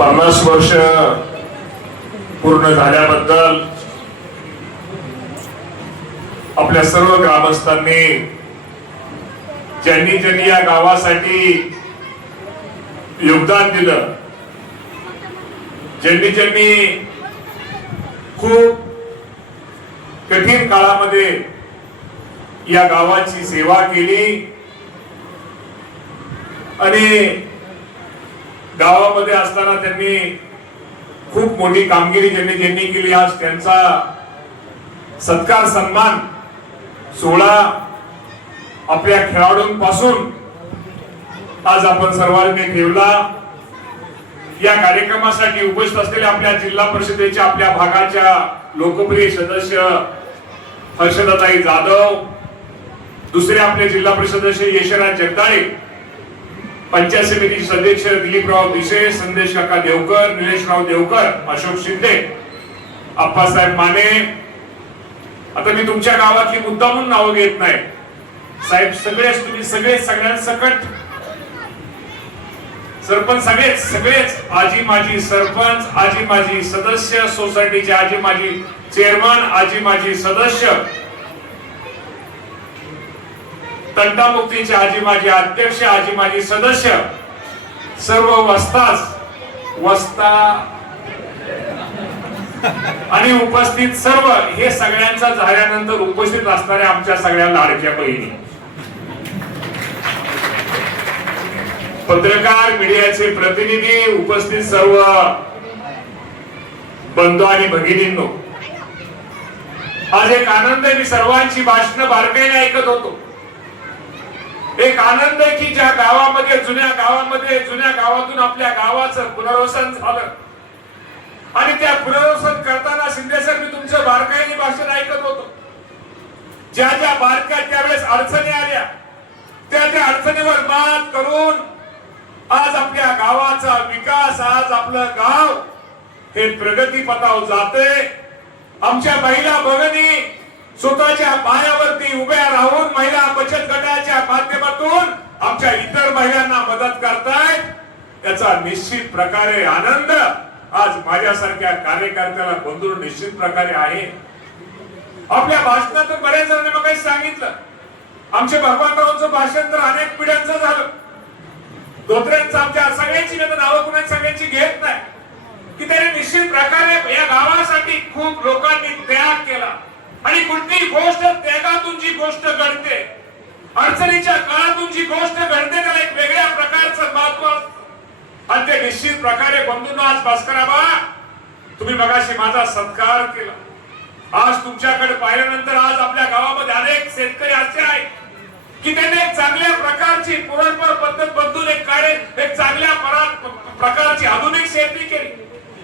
50 वर्ष पूर्ण झाल्याबद्दल आपल्या सर्व ग्रामस्थांनी ज्यांनी ज्यांनी या गावासाठी योगदान दिलं, ज्यांनी ज्यांनी खूप कठीण काळामध्ये या गावाची सेवा केली आणि गावामध्ये असताना त्यांनी खूप मोठी कामगिरी ज्यांनी ज्यांनी केली, आज त्यांचा सत्कार सन्मान सोहळा आपल्या खेळाडूंपासून आज आपण सर्वांनी ठेवला। या कार्यक्रमासाठी उपस्थित असलेल्या आपल्या जिल्हा परिषदेच्या आपल्या भागाच्या लोकप्रिय सदस्य हर्षदाताई जाधव, दुसरे आपले जिल्हा परिषद सदस्य यशराज जगदाळे, पंचायत समितीचे सदस्य दिलीपराव दिशे, संदेश काका देवकर, निलेशराव देवकर, अशोक शिंदे, आप्पासाहेब माने। आता मी तुमच्या गावातली मुद्दामून नावं घेत नाही साहेब, सगळेच तुम्ही सगळ्यांसकट सरपंच सगळेच आजी माजी सरपंच, आजी माजी सदस्य सोसायटीचे, आजी माजी चेअरमन, आजी माजी सदस्य, तंटामुक्तीचे आजी माजी अध्यक्ष, आजी माजी सदस्य, सर्व वस्ता आणि उपस्थित सर्व हे सगळ्यांचा झाल्यानंतर उपस्थित असणाऱ्या आमच्या सगळ्या लाडक्या बहिणी, पत्रकार, मीडियाचे प्रतिनिधी, उपस्थित सर्व बंधू आणि भगिनींनो, आज एक आनंद आहे। मी सर्वांची भाषणं बारकाईने ऐकत होतो। एक आनंद आहे की ज्या गावामध्ये जुन्या गावातून आपल्या गावाचं पुनर्वसन झालं आणि त्या पुनर्वसन करताना शिंदे सर, मी तुमचं बारकाईने भाषण ऐकत होतो। ज्या ज्या बारकाईत त्यावेळेस अडचणी आल्या, त्या अडचणीवर मात करून आज आपल्या गावाचा विकास, आज आपलं गाव हे प्रगतीपथावर जाते। आमच्या महिला भगिनी स्वतःच्या पायावरती उभ्या राहून महिला बचत गटाच्या माध्यमातून आमच्या इतर महिलांना मदत करतायत, त्याचा निश्चित प्रकारे आनंद आज माझ्यासारख्या कार्यकर्त्याला बंधू निश्चित प्रकारे आहे। आपल्या भाषणातून बऱ्याच जणांनी मग काही सांगितलं, आमचे भगवानरावांचं भाषण तर अनेक पिढ्यांचं झालं, धोत्र्यांचं, आमच्या सगळ्यांची नावं कुणाची सगळ्यांची घेत नाही, की त्याने निश्चित प्रकारे या गावासाठी खूप लोकांनी त्याग केला आणि कुठली गोष्ट त्यागातून जी गोष्ट घडते, अडचणीच्या काळातून जी गोष्ट घडते, त्याला एक वेगळ्या प्रकारचं महत्व असतं आणि ते निश्चित प्रकारे बंधूंनो, आज भास्कराबा तुम्ही मगाशी माझा सत्कार केला। आज तुमच्याकडे पाहिल्यानंतर आज आपल्या गावामध्ये अनेक शेतकरी असे आहेत की त्यांनी एक चांगल्या प्रकारची पुरणपोळ पद्धत बदलून एक चांगल्या प्रकारची आधुनिक शेती केली,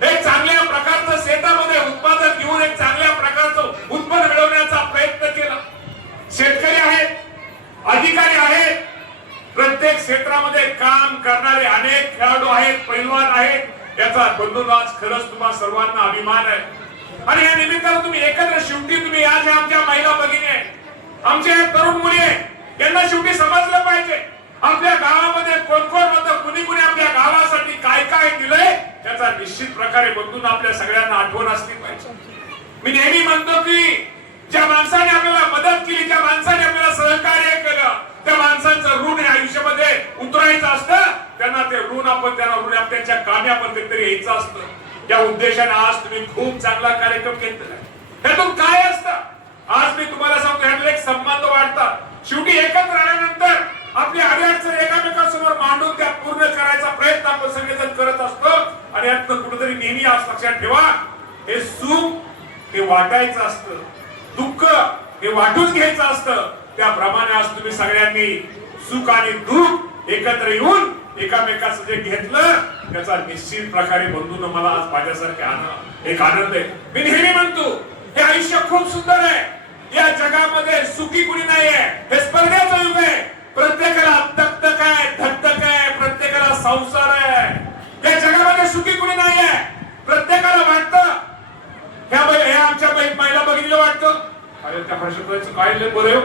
एक चांगल्या प्रकारचं शेतामध्ये उत्पादन घेऊन एक चांगल्या प्रकारचं उत्पन्न मिळवण्याचा प्रयत्न केला। शेतकरी आहेत, अधिकारी आहेत, प्रत्येक क्षेत्रामध्ये काम करणारे अनेक खेळाडू आहेत, पैलवान आहेत, याचा बंधूंनो आज खरंच तुम्हाला सर्वांना अभिमान आहे। आणि या निमित्तानं तुम्ही एकत्र शेवटी तुम्ही या ज्या आमच्या महिला भगिनी आहेत, आमच्या तरुण मुली आहेत, यांना शेवटी समजलं पाहिजे आपल्या गावामध्ये कोण कोण होतं, कुणी कुणी आपल्या गावासाठी काय काय दिलंय, त्याचा निश्चित प्रकारे बंधूंना आपल्या सगळ्यांना आठवण असली पाहिजे। मी नेहमी म्हणतो की ज्या माणसाने आपल्याला मदत केली, ज्या माणसाने आपल्याला सहकार्य केलं, त्या माणसांचं ऋण हे आयुष्यामध्ये उतरायचं असतं, त्यांना ते ऋण त्यांच्या कामी आपण कधीतरी यायचं असतं। या उद्देशाने आज तुम्ही खूप चांगला कार्यक्रम घेतला। त्यातून काय असतं, आज मी तुम्हाला सांगतो, ह्यातले एक संबंध वाढतात। शेवटी एकत्र आल्यानंतर आपली अडचण एकामेकांसमोर मांडून त्या पूर्ण करायचा प्रयत्न आपण सगळेजण करत असतो आणि यातनं कुठेतरी नेहमी आज लक्षात ठेवा, हे सुख हे वाटायचं असतं, दुःख हे वाटून घ्यायचं असतं। त्याप्रमाणे आज तुम्ही सगळ्यांनी सुख आणि दुःख एकत्र येऊन एकामेकाचं जे घेतलं, त्याचा निश्चित प्रकारे बंधूंनो मला आज माझ्यासारखे एक आनंद आहे। मी नेहमी म्हणतो, हे आयुष्य खूप सुंदर आहे, या जगामध्ये सुखी कुणी नाही आहे, हे स्पर्धेचं युग आहे, प्रत्येकाला दगदग आहे, धगधग आहे, प्रत्येकाला संसार आहे, या जगामध्ये सुखी कुणी नाही आहे। प्रत्येकाला वाटतं, ह्या आमच्या महिला भगिनीला वाटतं, अरे त्या हर्षदाचं काय लय बरं,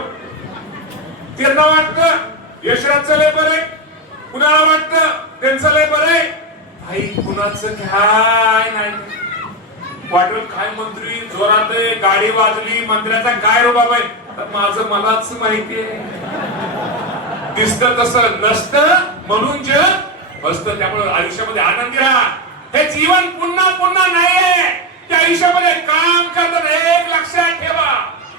त्यांना वाटतं यशराजचं लय बरं, कुणाला वाटतं त्यांचं लय बरं, काही कुणाचं काय नाही वाटलं. काय मंत्री जोरात गाडी वाजली, मंत्र्याचा काय रो बाबा तर माझं मलाच माहितीये. दिसतं तसं नसतं म्हणून जग असतं. त्यामुळे आयुष्यामध्ये आनंदी राहा. हे जीवन पुन्हा पुन्हा नाहीये. त्या आयुष्यामध्ये काम करताना एक लक्षात ठेवा,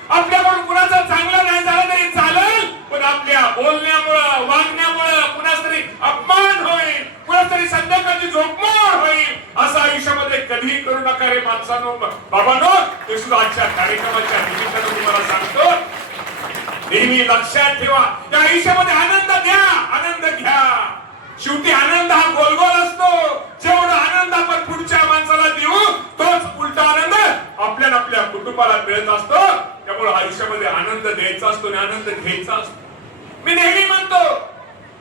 आपल्याकडून कुणाचं चांगलं नाही झालं तरी चालेल, पण आपल्या बोलण्यामुळं वागण्यामुळं कुणाच तरी अपमान होईल, कुणाच तरी संध्याकाळची झोपमोड होईल. असं आयुष्यामध्ये कधीही करू नका रे माणसानो बाबांनो. ते सुद्धा आजच्या कार्यक्रमाच्या निमित्तानं तुम्हाला सांगतो. नेहमी लक्षात ठेवा, त्या आयुष्यामध्ये आनंद द्या, आनंद घ्या. शेवटी आनंद हा गोल गोल असतो. जेवढा आनंद आपण पुढच्या माणसाला देऊ तोच उलटा आनंद आपल्याला आपल्या कुटुंबाला मिळत असतो. त्यामुळे आयुष्यामध्ये आनंद द्यायचा असतो आणि आनंद घ्यायचा असतो. मी नेहमी म्हणतो,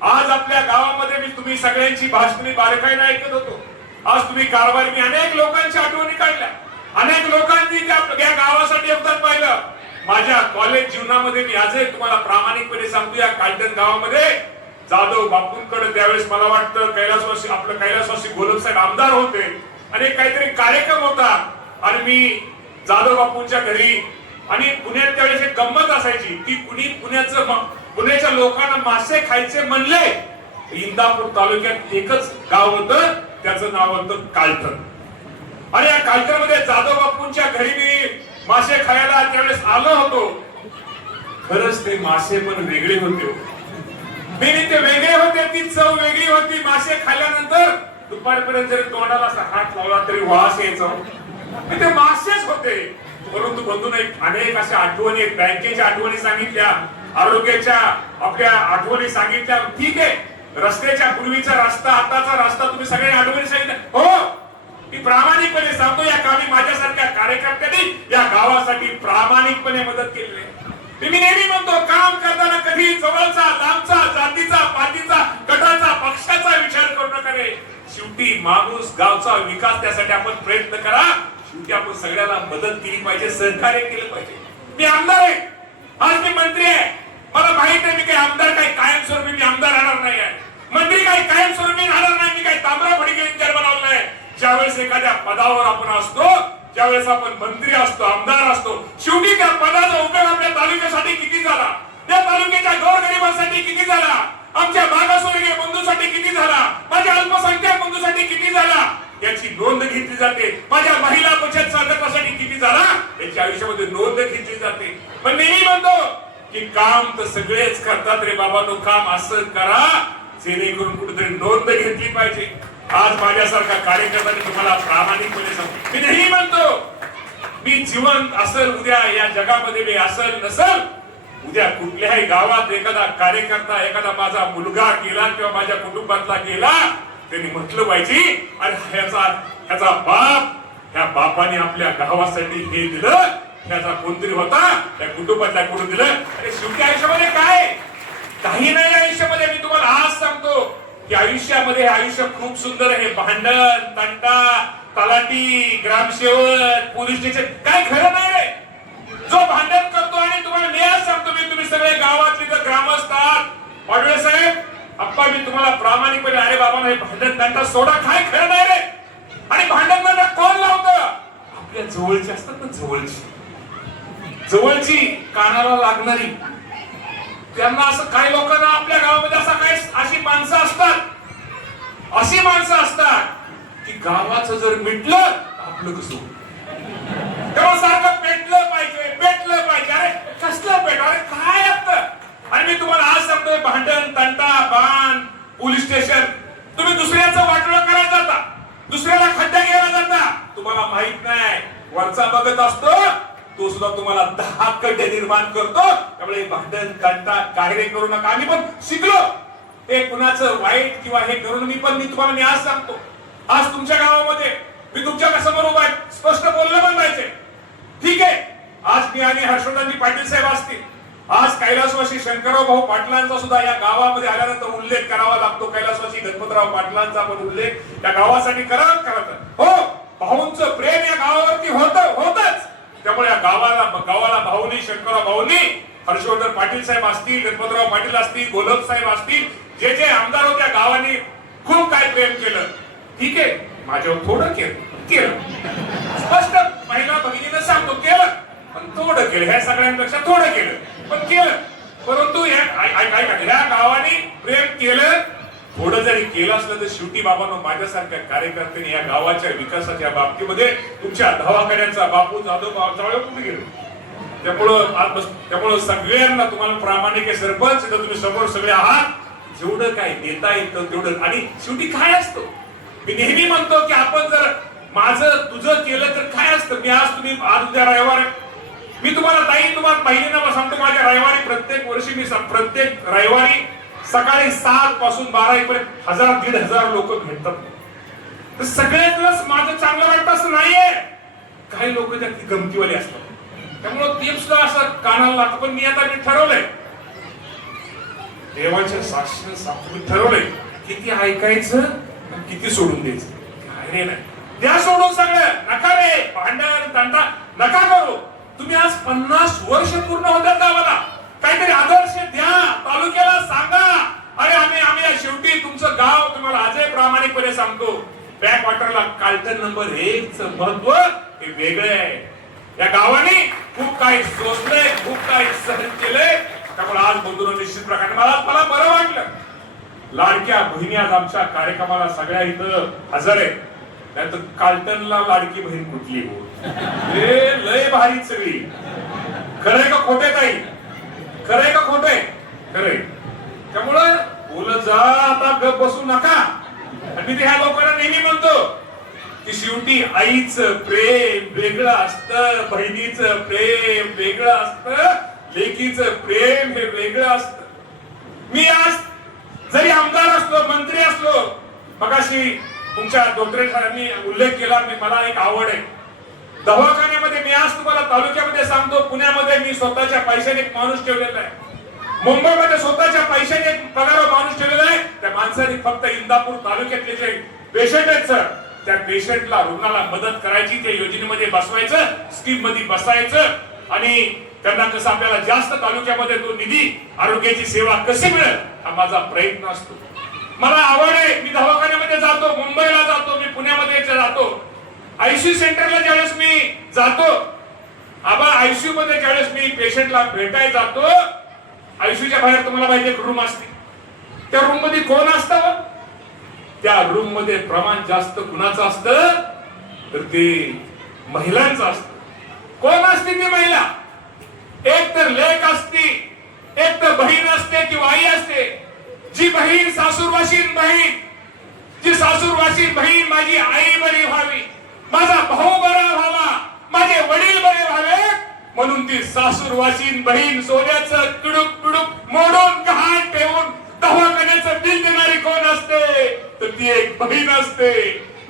आज आपल्या गावामध्ये मी तुम्ही सगळ्यांची भाषणे बारकाईने ऐकत होतो. आज तुम्ही कारभार मी अनेक लोकांच्या आठवणी काढल्या, अनेक लोकांनी त्या गावासाठी योगदान पाहिलं. माझ्या कॉलेज जीवनामध्ये मी आजही तुम्हाला प्रामाणिकपणे सांगतो, या कालटण गावामध्ये जाधव बापूंकडे त्यावेळेस मला वाटतं कैलासवासी आपलं कैलासवासी गोलक साहेब आमदार होते आणि काहीतरी कार्यक्रम होता आणि मी जाधव बापूंच्या घरी आणि पुण्यात त्यावेळेस एक गंमत असायची की कुणी पुण्याच्या लोकांना मासे खायचे म्हणले, इंदापूर तालुक्यात एकच गाव होतं, त्याचं नाव होतं कालटण. आणि या कालटणमध्ये जाधव बापूंच्या घरी मी मासे खायला त्यावेळेस आलो होतो. खरंच ते मासे पण वेगळे होते. ते वेगळे होते, ती चव वेगळी होती. मासे खाल्ल्यानंतर दुपारपर्यंत जरी तोंडाला असा हात लावला तरी वास यायचा. ते मासेच होते. परंतु बंधून अनेक अशा आठवणी, बँकेच्या आठवणी सांगितल्या, आरोग्याच्या आपल्या आठवणी सांगितल्या. ठीक आहे, रस्त्याच्या पूर्वीचा रस्ता, आताचा रस्ता तुम्ही सगळ्यांनी आठवणी सांगितल्या. हो, मी प्रामाणिकपणे सांगतो, या कामी माझ्यासारख्या कार्यकर्त्यांनी या गावासाठी प्रामाणिकपणे मदत केली आहे. मी नेहमी म्हणतो, काम करताना कधी जवळचा, लांबचा, जातीचा, पातीचा, गटाचा, पक्षाचा विचार करू नका रे. शेवटी माणूस, गावचा विकास, त्यासाठी आपण प्रयत्न करा. शेवटी आपण सगळ्यांना मदत केली पाहिजे, सहकार्य केलं पाहिजे. मी आमदार आहे, आज मी मंत्री आहे. मला माहित आहे मी काही आमदार काही कायमस्वरूपी मी आमदार राहणार नाही आहे, मंत्री काही कायमस्वरूपी राहणार नाही. मी काही तांबडा फडके विचार बनवला नाही. ज्यावेळेस एखाद्या पदावर आपण असतो, ज्यावेळेस आपण मंत्री असतो, आमदार असतो, शेवटी त्या पदाचा उपयोग आपल्या तालुक्यासाठी किती झाला, त्या तालुक्याच्या गोरगरिबांसाठी किती झाला, आमच्या मागासवर्गीय बंधूसाठी किती झाला, माझ्या अल्पसंख्याक बंधूसाठी किती झाला, याची नोंद घेतली जाते. माझ्या महिला बचत संघटनासाठी किती झाला, याची आयुष्यामध्ये नोंद घेतली जाते. पण नेहमी म्हणतो की काम तर सगळेच करतात रे बाबांनो, काम असं करा जेणेकरून कुठेतरी नोंद घेतली पाहिजे. आज माझ्यासारखा कार्यकर्त्यांनी तुम्हाला प्रामाणिकपणे सांगतो, मी नेहमी म्हणतो, मी जिवंत असेल उद्या या जगामध्ये, मी असेल नसेल उद्या कुठल्याही गावात एखादा कार्यकर्ता, एखादा माझा मुलगा गेला किंवा माझ्या कुटुंबातला गेला, त्यांनी म्हटलं पाहिजे अरे ह्याचा बाप, ह्या बापाने आपल्या गावासाठी हे दिलं, ह्याचा कोणतरी होता, त्या कुटुंबातल्या कोणी दिलं. अरे शेवटी आयुष्यामध्ये काय काही नाही. आयुष्यामध्ये मी तुम्हाला आज सांगतो की आयुष्यामध्ये हे आयुष्य खूप सुंदर आहे. भांडण, तंटा, तलाठी, ग्रामसेवक, पोलीस स्टेशन काय खरं नाही रे. जो भांडण करतो आणि तुम्हाला मी आज सांगतो, मी तुम्ही सगळे गावातले जर ग्रामस्थ आहात, पाडवे साहेब, अप्पा, मी तुम्हाला प्रामाणिकपणे अरे बाबा हे भांडण तंटा सोडा, काय खरं नाही रे. आणि भांडण तंटा कोण लावतं? आपल्या जवळची असतात ना, जवळची कानाला लागणारी. त्यांना असं काही लोकांना आपल्या गावामध्ये असं काही अशी माणसं असतात की गावाचं जर मिटलं आपलं कसं, तेव्हा सारखं पेटलं पाहिजे. अरे कसलं पेट, अरे काय असतं. आणि मी तुम्हाला आज सांगतोय, भांडण, तंटा, बाण, पोलीस स्टेशन, तुम्ही दुसऱ्याचं वाटोळं करायला जाता, दुसऱ्याला खड्डा घ्यायला जाता, तुम्हाला माहित नाही वरचा बघत असतो तो सुद्धा तुम्हाला 10 खड्डे निर्माण करतो. त्यामुळे भांडण, तंटा काही करू नका. आम्ही पण शिकलो हे कुणाचं वाईट किंवा हे करून. मी तुम्हाला आज सांगतो, आज तुमच्या गावामध्ये मी तुमच्या समोर उभा आहे, स्पष्ट बोललं पण पाहिजे. ठीक आहे, आज मी आणि हर्षवर्धनजी पाटील साहेब असतील, आज कैलासवासी शंकरराव भाऊ पाटलांचा सुद्धा या गावामध्ये आल्यानंतर उल्लेख करावा लागतो. कैलासवासी गणपतराव पाटलांचा पण उल्लेख या गावासाठी करत हो. भाऊंचं प्रेम या गावावरती होतच. त्यामुळे या गावाला भाऊनी, शंकरराव भाऊनी, हर्षवर्धन पाटील साहेब असतील, गणपतराव पाटील असतील, गोलक साहेब असतील, जे आमदार होत्या गावांनी खूप काय प्रेम केलं. ठीक आहे, माझ्यावर थोडं केलं स्पष्ट महिला भगिनीनं सांगतो, केलं पण थोडं केलं, ह्या सगळ्यांपेक्षा थोडं केलं पण केलं. परंतु या गावाने प्रेम केलं, थोडं जरी केलं असलं तर शेवटी बाबांनो माझ्यासारख्या कार्यकर्त्यांनी या गावाच्या विकासाच्या बाबतीमध्ये तुमच्या दवाखान्याचा बापू जाधव कुठे गेलो. त्यामुळं सगळ्यांना तुम्हाला प्रामाणिक आहे सरपंच, तर तुम्ही समोर सगळे आहात, जेवढं काय देता येतं तेवढं. आणि शेवटी काय असतो, मी नेहमी म्हणतो की आपण जर माझं तुझं केलं तर काय असतं. मी आज तुम्ही आज उद्या रविवार, मी तुम्हाला ताई तुम्हाला बहिणींना सांगतो, माझ्या रविवारी प्रत्येक वर्षी मी प्रत्येक रविवारी सकाळी 7 पासून 12 पर्यंत 1000-1500 लोक भेटतात. तर सगळ्यातच माझं चांगलं वाटतं असं नाहीये, काही लोक त्यात गमतीवाले असतात, त्यामुळं ते सुद्धा असं कानाला लागतं. पण मी आता ठरवलंय, देवाच्या साक्षी ठरवलंय किती ऐकायचं किती सोडून द्यायचं. काय नाही, द्या सोडून सगळं, नका रे भांडण तंटा नका करू. तुम्ही आज 50 वर्ष पूर्ण होतात गावाला, काहीतरी आदर्श द्या, तालुक्याला सांगा. अरे आम्ही शेवटी तुमचं गाव तुम्हाला आजही प्रामाणिकपणे सांगतो, बॅक वॉटरला कार्टन नंबर 1 चं महत्व हे वेगळं आहे. या गावाने खूप काही सोसलंय, खूप काही सहन केलंय. त्यामुळे आज बोलतो निश्चित प्रकारे मला बरं वाटलं. लाडक्या बहिणी आज आमच्या कार्यक्रमाला सगळ्या इथं हजर आहे. त्यात कार्टनला लाडकी बहीण कुठली हो, लय भारी सगळी. खरंय का खोटे ताई, खरंय का खोटे? खरंय. त्यामुळं बोलत जा, आता गप बसू नका. आणि मी ह्या लोकांना नेहमी म्हणतो की शेवटी आईचं प्रेम वेगळं असतं, बहिणीचं प्रेम वेगळं असतं, लेकीचं प्रेम हे वेगळं असतं. मी आज जरी आमदार असलो, मंत्री असलो, मगाशी तुमच्या डॉक्टरेट सरांनी उल्लेख केला, मला एक आवड आहे दवाखान्यामध्ये. मी आज तुम्हाला तालुक्यामध्ये सांगतो, पुण्यामध्ये मी स्वतःच्या पैशाने एक माणूस ठेवलेला आहे, मुंबईमध्ये स्वतःच्या पैशाने एक पगार माणूस ठेवलेला आहे. त्या माणसाने फक्त इंदापूर तालुक्यातले जे पेशंट आहेत सर, त्या पेशंटला रुग्णाला मदत करायची, त्या योजनेमध्ये बसवायचं, स्कीम मध्ये बसायचं आणि त्यांना कसं आपल्याला जास्त तालुक्यामध्ये तो निधी आरोग्याची सेवा कशी मिळेल हा माझा प्रयत्न असतो. मला आवड आहे, मी दवाखान्यामध्ये जातो, मुंबईला जातो, मी पुण्यामध्ये जातो, आयसीयू सेंटरला ज्यावेळेस मी जातो, आबा आयसीयू मध्ये ज्यावेळेस मी पेशंटला भेटायला जातो, आयसीयूच्या बाहेर तुम्हाला माहिती एक रूम असते, त्या रूम मध्ये कोण असतं? त्या रूम मध्ये प्रमाण जास्त कुणाचं असतं तर ते महिलांचं असतं. कोण असते ती महिला? एक तर लेक असते, एक तर बहीण असते किंवा आई असते. जी बहीण सासूरवाशीन बहीण, जी सासूरवाशीन बहीण माझी आई बरी व्हावी, माझा भाऊ बरा व्हावा, माझे वडील बरे व्हावे म्हणून ती सासूरवाशीन बहीण सोन्याचं तुडुक मोडून गहाण ठेवून दवाखान्याचं बिल देणारी कोण असते तर ती एक बहीण असते.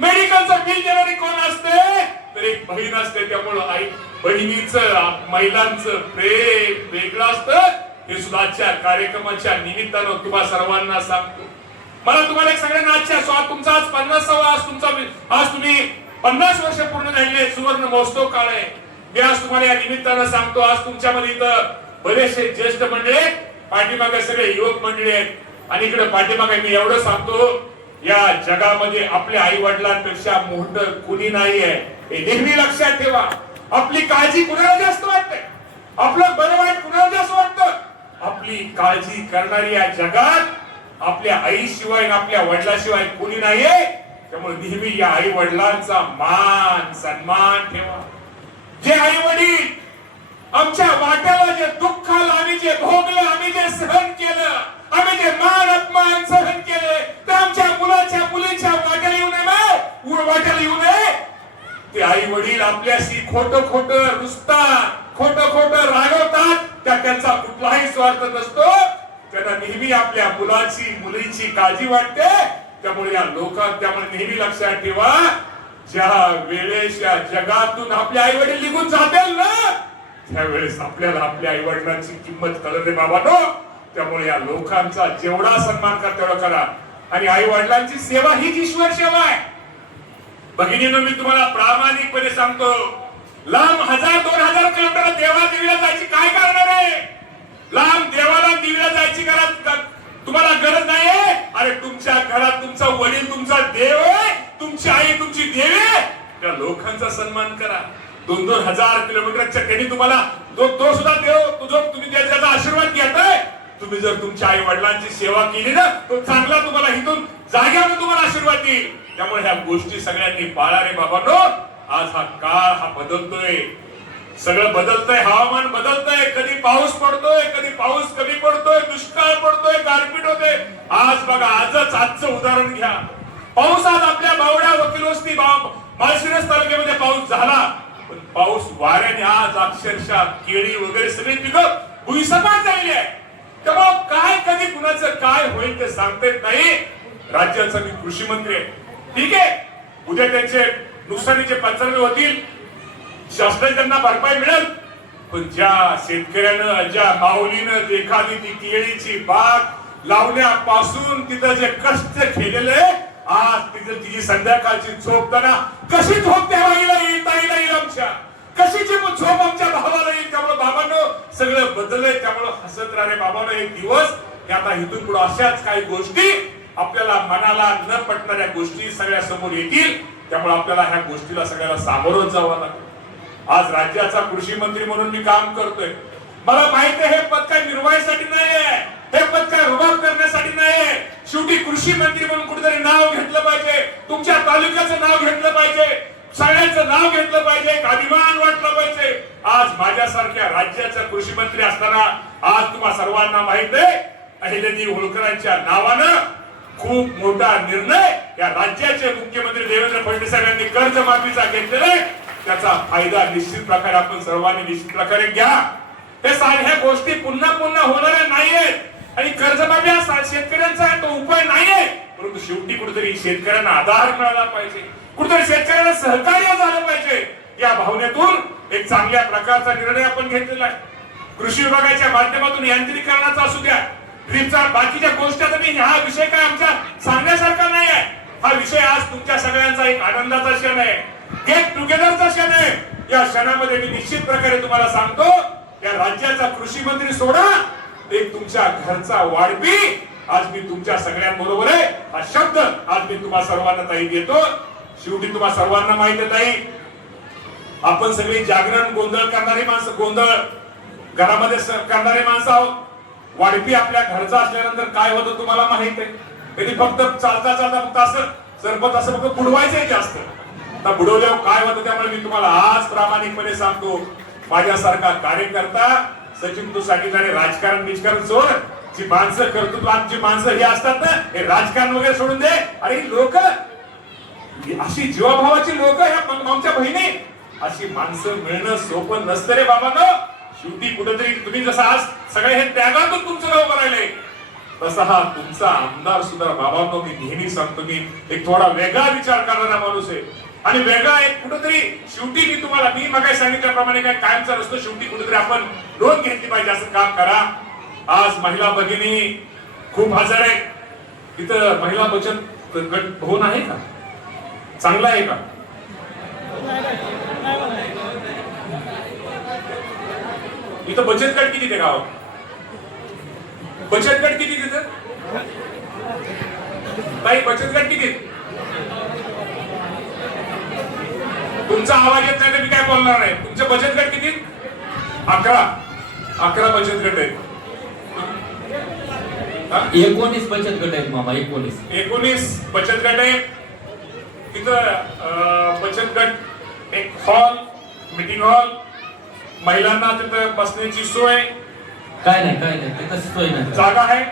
मेडिकलचं बिल देणारी कोण असते तर एक बहीण असते. त्यामुळं आई बहिणीचं महिलांचं प्रेम वेगळं असतं. हे सुद्धा कार्यक्रमाच्या निमित्तानं तुम्हा सर्वांना सांगतो. मला तुम्हाला एक सगळ्यांना आजच्या तुमचा आज 50वा आज तुम्ही 50 वर्ष पूर्ण झालेले सुवर्ण महोत्सव काळ आहे. मी आज तुम्हाला या निमित्तानं सांगतो, आज तुमच्यामध्ये इथं बरेचसे ज्येष्ठ मंडळी आहेत, पाठीमागे सगळे युवक मंडळी आहेत आणि इकडे पाठीमागे मी एवढं सांगतो, या जगामध्ये आपल्या आई वडिलांपेक्षा मोठं कुणी नाहीये हे नेहमी लक्षात ठेवा. आपली काळजी कुणाला जास्त वाटते, आपलं बरं वाईट कुणाला जास्त वाटतं? आपली काळजी करणारी या जगात आपल्या आईशिवाय आपल्या वडिलाशिवाय कोणी नाहीये. त्यामुळे नेहमी या आई वडिलांचा मान सन्मान ठेवा. जे आई वडील आमच्या वाट्याला जे दुःख आलं, आम्ही जे भोगलं, आम्ही जे सहन केलं, आम्ही जे मान अपमान सहन केले, तर आमच्या मुलाच्या मुलीच्या वाट्याला येऊ नये, वाट्याला येऊ नये. ते आई वडील आपल्याशी खोटं रुसतात, खोटं रागवतात, त्यांचा कुठलाही स्वार्थ नसतो. त्यांना नेहमी आपल्या मुलाची मुलीची काळजी वाटते. त्यामुळे या त्यामुळे नेहमी लक्षात ठेवा, ज्या वेळेस या जगातून आपले आई वडील निघून जातील ना, त्यावेळेस आपल्याला आपल्या आई वडिलांची किंमत कळत आहे बाबांनो. त्यामुळे या लोकांचा जेवढा सन्मान करा तेवढा करा. आणि आई वडिलांची सेवा हीच ईश्वर सेवा आहे. भगिनींनो, मी तुम्हाला प्रामाणिकपणे सांगतो, लांब 1000-2000 किलोमीटर देवाला जायची काय करणार आहे? लांब देवाला दिव्या जायची तुम्हाला गरज नाहीये. अरे तुमच्या घरात तुमचा वडील तुमचा देव आहे, त्या लोकांचा सन्मान करा. 2,000 किलोमीटरच्या त्यांनी तुम्हाला तो सुद्धा तुम्ही त्याचा आशीर्वाद घेताय. तुम्ही जर तुमच्या आई वडिलांची सेवा केली ना, तो चांगला तुम्हाला इथून जाग्यावर तुम्हाला आशीर्वाद देईल. त्यामुळे ह्या गोष्टी सगळ्यांनी पाळा रे बाबांनो. आज हा काळ हा बदलतोय, सगळं बदलतंय, हवामान बदलतंय. कधी पाऊस पडतोय, कधी पाऊस कमी पडतोय, दुष्काळ पडतोय, गारपीट होते. आज बघा, आजचं उदाहरण घ्या. पाऊस आज आपल्या बावड्या वकील वस्ती माळशिरस तालुक्यामध्ये पाऊस झाला, पण पाऊस वाऱ्याने आज अक्षरशः केळी वगैरे सगळी पिकं भुईसपाट झालेली आहे. त्यामुळे काय कधी कुणाचं काय होईल ते सांगता येत नाही. राज्याचा मी कृषी मंत्री आहे, ठीक आहे. उद्या त्यांचे नुकसानीचे पंचनामे होतील, शासनाने त्यांना भरपाई मिळेल. पण ज्या शेतकऱ्यानं, ज्या माऊलीनं एखादी ती केळीची बाग लावण्यापासून तिथं जे कष्ट केलेले, आज तिची संध्याकाळची झोप त्यांना कशी झोप त्या बाईला येईल, ताईला येईल, आमच्या कशीची झोप आमच्या भावाला येईल. त्यामुळे बाबांनो सगळं बदललंय. त्यामुळे हसत राहणे बाबांनो एक दिवस की आता इथून पुढे अशाच काही गोष्टी आपल्याला मनाला न पटणाऱ्या गोष्टी सगळ्या समोर येतील. त्यामुळे आपल्याला ह्या गोष्टीला सगळ्याला सामोरं जावं लागेल. आज राज्याचा कृषी मंत्री म्हणून मी काम करतोय. मला माहिती आहे हे पद काय निर्वाहीसाठी नाहीये, हे पद काय रुबाब करण्यासाठी नाहीये. शेवटी कृषी मंत्री म्हणून कुठेतरी नाव घेतलं पाहिजे, तुमच्या तालुक्याचं नाव घेतलं पाहिजे, सगळ्यांचं नाव घेतलं पाहिजे, एक अभिमान वाटला पाहिजे. आज माझ्यासारख्या राज्याचा कृषी मंत्री असताना आज तुम्हा सर्वांना माहित आहे अहिल्यादेवी होळकरांच्या नावानं खूप मोठा निर्णय या राज्याचे मुख्यमंत्री देवेंद्र फडणवीस यांनी कर्जमाफीचा घेतलेला आहे. त्याचा फायदा निश्चित प्रकारे आपण सर्वांनी निश्चित प्रकारे घ्या. हे साऱ्या गोष्टी पुन्हा पुन्हा होणाऱ्या नाहीयेत आणि कर्जमाफी हा शेतकऱ्यांचा तो उपाय नाहीये. परंतु शेवटी कुठेतरी शेतकऱ्यांना आधार मिळाला पाहिजे, कुठेतरी शेतकऱ्यांना सहकार्य झालं पाहिजे. या भावनेतून एक चांगल्या प्रकारचा निर्णय आपण घेतलेला आहे. कृषी विभागाच्या माध्यमातून यांत्रिकरणाचा असू द्या, ड्रीपचा, बाकीच्या गोष्टी, हा विषय काय आमच्या सांगण्यासारखा नाही आहे. हा विषय आज तुमच्या सगळ्यांचा एक आनंदाचा क्षण आहे, गेट टुगेदरचा क्षण आहे. या क्षणामध्ये मी निश्चित प्रकारे तुम्हाला सांगतो, या राज्याचा कृषी मंत्री सोडा, एक तुमच्या घरचा वाढपी आज मी तुमच्या सगळ्यांबरोबर आहे. हा शब्द आज मी तुम्हा सर्वांना ताई देतो. शेवटी तुम्हा सर्वांना माहिती आहे ताई, आपण सगळी जागरण गोंधळ करणारी माणसं, गोंधळ घरामध्ये करणारी माणसं आहोत. वाढपी आपल्या घरचा असल्यानंतर काय होतं तुम्हाला माहित आहे. कधी फक्त चालता चालता फक्त असं सरपत असं फक्त बुडवायचंय जास्त, आता बुडवल्यावर काय होतं. त्यामुळे मी तुम्हाला आज प्रामाणिकपणे सांगतो, माझ्यासारखा कार्यकर्ता सचिन तू सांगितल्याने राजकारण सोड, जी माणसं कर्तृत्व आमची माणसं हे असतात ना, हे राजकारण वगैरे सोडून दे. अरे लोक अशी जीवाभावाची लोक ह्या आमच्या बहिणी, अशी माणसं मिळणं सोपं नसतं रे बाबांनो. शेवटी कुठेतरी तुम्ही जसं आज सगळे हे त्यागातून तुमचं नाव करायलंय, तसा हा तुमचा आमदार सुद्धा बाबांनो मी नेहमी सांगतो, मी एक थोडा वेगळा विचार करणारा माणूस आहे आणि वेगळा एक कुठेतरी शेवटी मी तुम्हाला मी मगाशी सांगितल्याप्रमाणे काय कायमचा नसतो. शेवटी कुठेतरी आपण नोंद घेतली पाहिजे, असं काम करा. आज महिला भगिनी खूप हजर आहे तिथं. महिला बचत गट होऊन आहे का, चांगला आहे का? इथं बचत गट किती ते गावात, बचत गट किती तिथं ताई, बचत गट किती? तुमचा आवाज येत नाही तर मी काय बोलणार नाही. तुमचे बचत गट किती? 11 बचत गट आहेत. 19 बचत गट आहेत मामा. 19 बचत गट आहे तिथं. बचत गट एक हॉल, मीटिंग हॉल, महिलांना तिथं बसण्याची सोय काय नाही तिथं सोय नाही. जागा आहे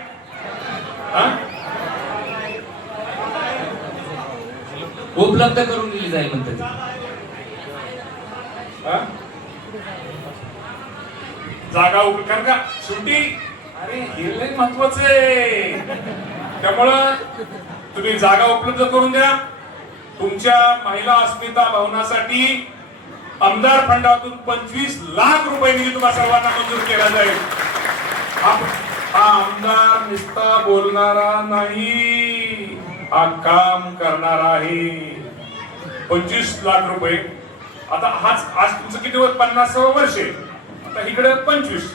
उपलब्ध करून दिली जाईल म्हणतात. जागा कारण का शेवटी अरे हे लय महत्वाचं आहे. त्यामुळं तुम्ही जागा उपलब्ध करून द्या. तुमच्या महिला अस्मिता भवनासाठी आमदार फंडातून 25 लाख रुपये निधी तुम्हाला सर्वांना मंजूर केला जाईल. हा आमदार नुसता बोलणारा नाही, हा काम करणारा आहे. 25 लाख रुपये. आता आज तुमचं किती 50वं वर्ष आहे. आता इकडे 25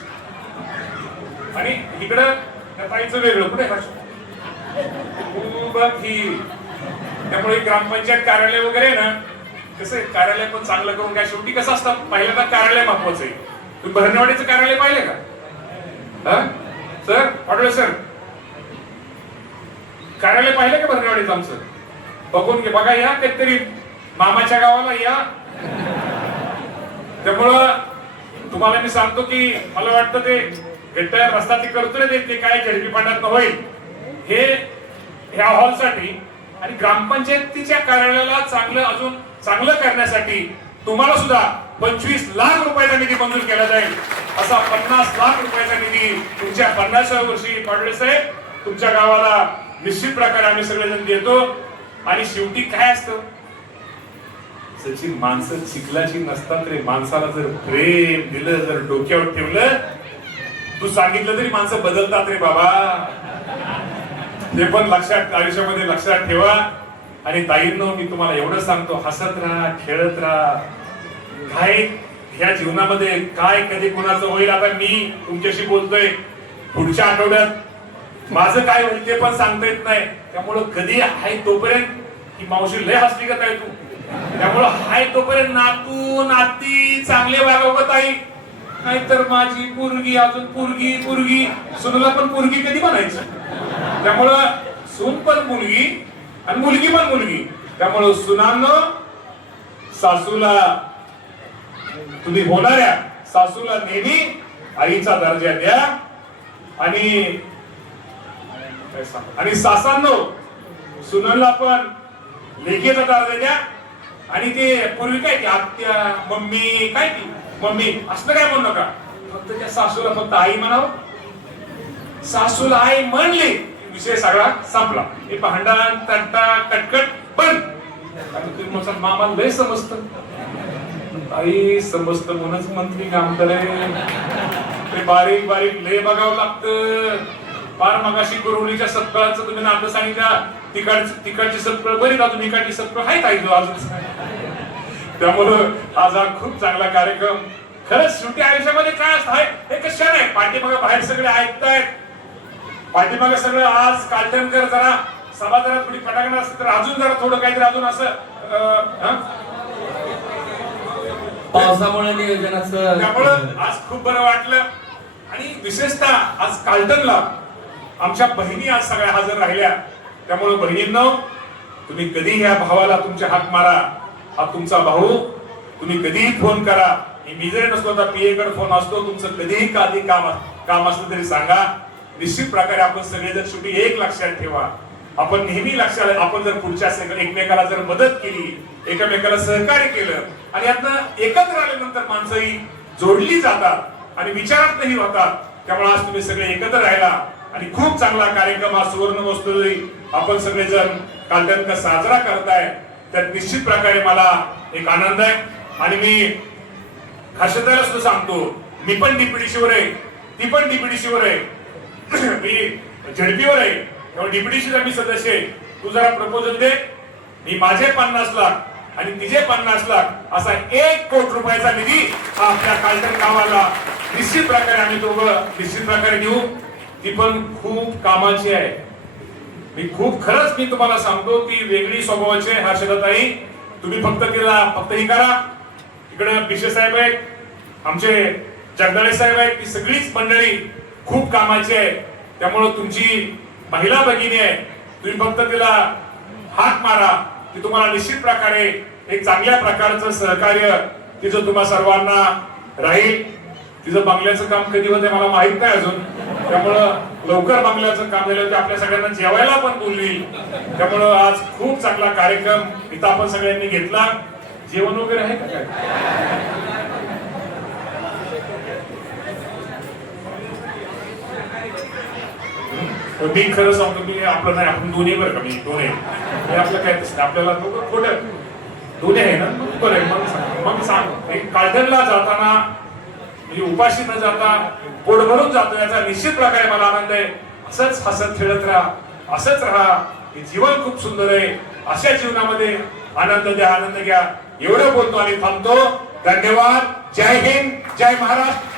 आणि इकडं ताईचं वेगळं कुठे बाकी. त्यामुळे ग्रामपंचायत कार्यालय वगैरे ना कसं आहे, कार्यालय पण चांगलं करून काय, शेवटी कसं असतं, पहिल्यांदा कार्यालय महत्वाचं आहे. तुम्ही भरणेवाडीचं कार्यालय पाहिले का सर? पाटोळे सर, कार्यालय पाहिलं का भरणेवाडीचं आमचं? बघून घे, बघा, या कधीतरी मामाच्या गावाला या. त्यामुळं तुम्हाला मी सांगतो की मला वाटतं ते गट्टा रस्ता ते करतोय ते काय झडपी पाण्यात होईल हे ह्या हॉलसाठी आणि ग्रामपंचायतीच्या कार्यालयाला अजून चांगलं करण्यासाठी तुम्हाला सुद्धा 25 लाख रुपयाचा निधी मंजूर केला जाईल. असा 50 लाख रुपयाचा निधी तुमच्या 50व्या वर्षी पाटोळे साहेब तुमच्या गावाला निश्चित प्रकारे आम्ही सगळेजण देतो. आणि शेवटी काय असतं सचिन, माणसं चिखलाची नसतात रे. माणसाला जर प्रेम दिलं, जर डोक्यावर ठेवलं, तू सांगितलं तरी माणसं बदलतात रे बाबा. ते पण लक्षात, आयुष्यामध्ये लक्षात ठेवा. आणि ताईंनो, मी तुम्हाला एवढं सांगतो, हसत राहा, खेळत राहा. काय ह्या जीवनामध्ये काय कधी कोणाचं होईल. आता मी तुमच्याशी बोलतोय, पुढच्या आठवड्यात माझं काय होईल ते पण सांगता येत नाही. त्यामुळं कधी आहे तोपर्यंत, ही मावशी लय हसली का ताई तू, त्यामुळं हाय तोपर्यंत नातू नाती चांगले वागवत आई. नाहीतर माझी पोरगी अजून पोरगी सुनला पण पोरगी कधी म्हणायचं. त्यामुळं सून पण मुलगी आणि मुलगी पण मुलगी. त्यामुळं सुनांनो, सासूला, तुम्ही होणाऱ्या सासूला नेहमी आईचा दर्जा द्या. आणि सासांनो, सुनांना पण लेकीचा दर्जा द्या. आणि ते पूर्वी काय, ती आत्या, मम्मी, काय ती मम्मी असं काय म्हणू नका. फक्त त्या सासूला फक्त आई म्हणावं. सासूला आई म्हणली, विषय सगळा संपला. हे भांडण तंटा कटकट बंद. तुम्ही म्हणसाल मामा लय समजत, आई समजत म्हणूनच मंत्री काम करे. ते बारीक बारीक लय बघावं लागतं. फार मगाशी कुरवलीच्या सत्काळाचं तुम्ही नातं सांगितलं. तिकडची सत्कळ बरी, अजून इकडची सत्कळ आहे काही अजून. त्यामुळं आज हा खूप चांगला कार्यक्रम. खरंच शेवटी आयुष्यामध्ये काय असतं हे कशा नाही. पाठीमागे बाहेर सगळे ऐकतायत, पाठीमागे सगळं. आज कालटणकर जरा सभा जरा थोडी पटाकणार असते तर अजून जरा थोडं काहीतरी अजून असं पावसामुळे नियोजनाचं. त्यामुळं आज खूप बरं वाटलं. आणि विशेषतः आज कालटणला आमच्या बहिणी आज सगळ्या हजर राहिल्या. त्यामुळे बहिणींनो, तुम्ही कधी या भावाला तुमच्या हाक मारा. हा तुमचा भाऊ, तुम्ही कधीही फोन करा. मी जरी नसलो तर पीए कडे फोन असतो. तुमचं कधीही काही काम असलं तरी सांगा. निश्चित प्रकारे आपण सगळेजण शेवटी एक लक्षात ठेवा, आपण नेहमी लक्षात, आपण जर पुढच्या एकमेकाला जर मदत केली, एकमेकाला सहकार्य केलं आणि यातनं एकत्र आल्यानंतर माणसंही जोडली जातात आणि विचारात नाही होतात. त्यामुळे आज तुम्ही सगळे एकत्र राहिला आणि खूप चांगला कार्यक्रम हा सुवर्ण महोत्सवी आपण सगळेजण कालटणकर साजरा करताय. त्यात निश्चित प्रकारे मला एक आनंद आहे. आणि मी हर्षदाला सुद्धा सांगतो, मी पण डीपीडीसीवर आहे, ती पण डीपीडीसीवर आहे, मी झडपीवर आहे, तेव्हा डीपीडीसीचा मी सदस्य आहे. तू जरा प्रपोजल दे, मी माझे 50 लाख आणि तिचे 50 लाख असा 1 कोटी रुपयाचा निधी हा आपल्या कालटण गावाला निश्चित प्रकारे आम्ही दोघं निश्चित प्रकारे देऊ. ती पण खूप कामाची आहे. खरंच मी तुम्हाला सांगतो, ती वेगळी स्वभावाची आहे हर्षदाताई. तुम्ही फक्त ही करा. इकडे पिशे साहेब आहेत, आमचे जगदाळे साहेब आहेत, ती सगळीच मंडळी खूप कामाची आहे. त्यामुळे तुमची महिला भगिनी आहे, तुम्ही फक्त तिला हाक मारा. ती तुम्हाला निश्चित प्रकारे एक चांगल्या प्रकारचं सहकार्य तिचं तुम्हा सर्वांना राहील. तिचं बंगल्याचं काम कधी होते मला माहित नाही अजून. त्यामुळं लवकर बंगल्याचं काम झालं की आपल्या सगळ्यांना जेवायला पण बोलवी. त्यामुळं आज खूप चांगला कार्यक्रम इथं आपण सगळ्यांनी घेतला. जेवण वगैरे आहे का काय? मी खरं सांगतो, मी आपलं नाही, आपण दोन्ही बरं का, मी दोन्ही आपलं काय तसं आपल्याला खोटं दोन्ही आहे ना. मग सांग, कालटणला जाताना म्हणजे उपाशी न जाता पोट भरून जातो याचा निश्चित प्रकारे मला आनंद आहे. असंच हसत खेळत राहा, असंच राहा. हे जीवन खूप सुंदर आहे. अशा जीवनामध्ये आनंद द्या, आनंद घ्या. एवढं बोलतो आणि थांबतो. धन्यवाद. जय हिंद, जय महाराष्ट्र.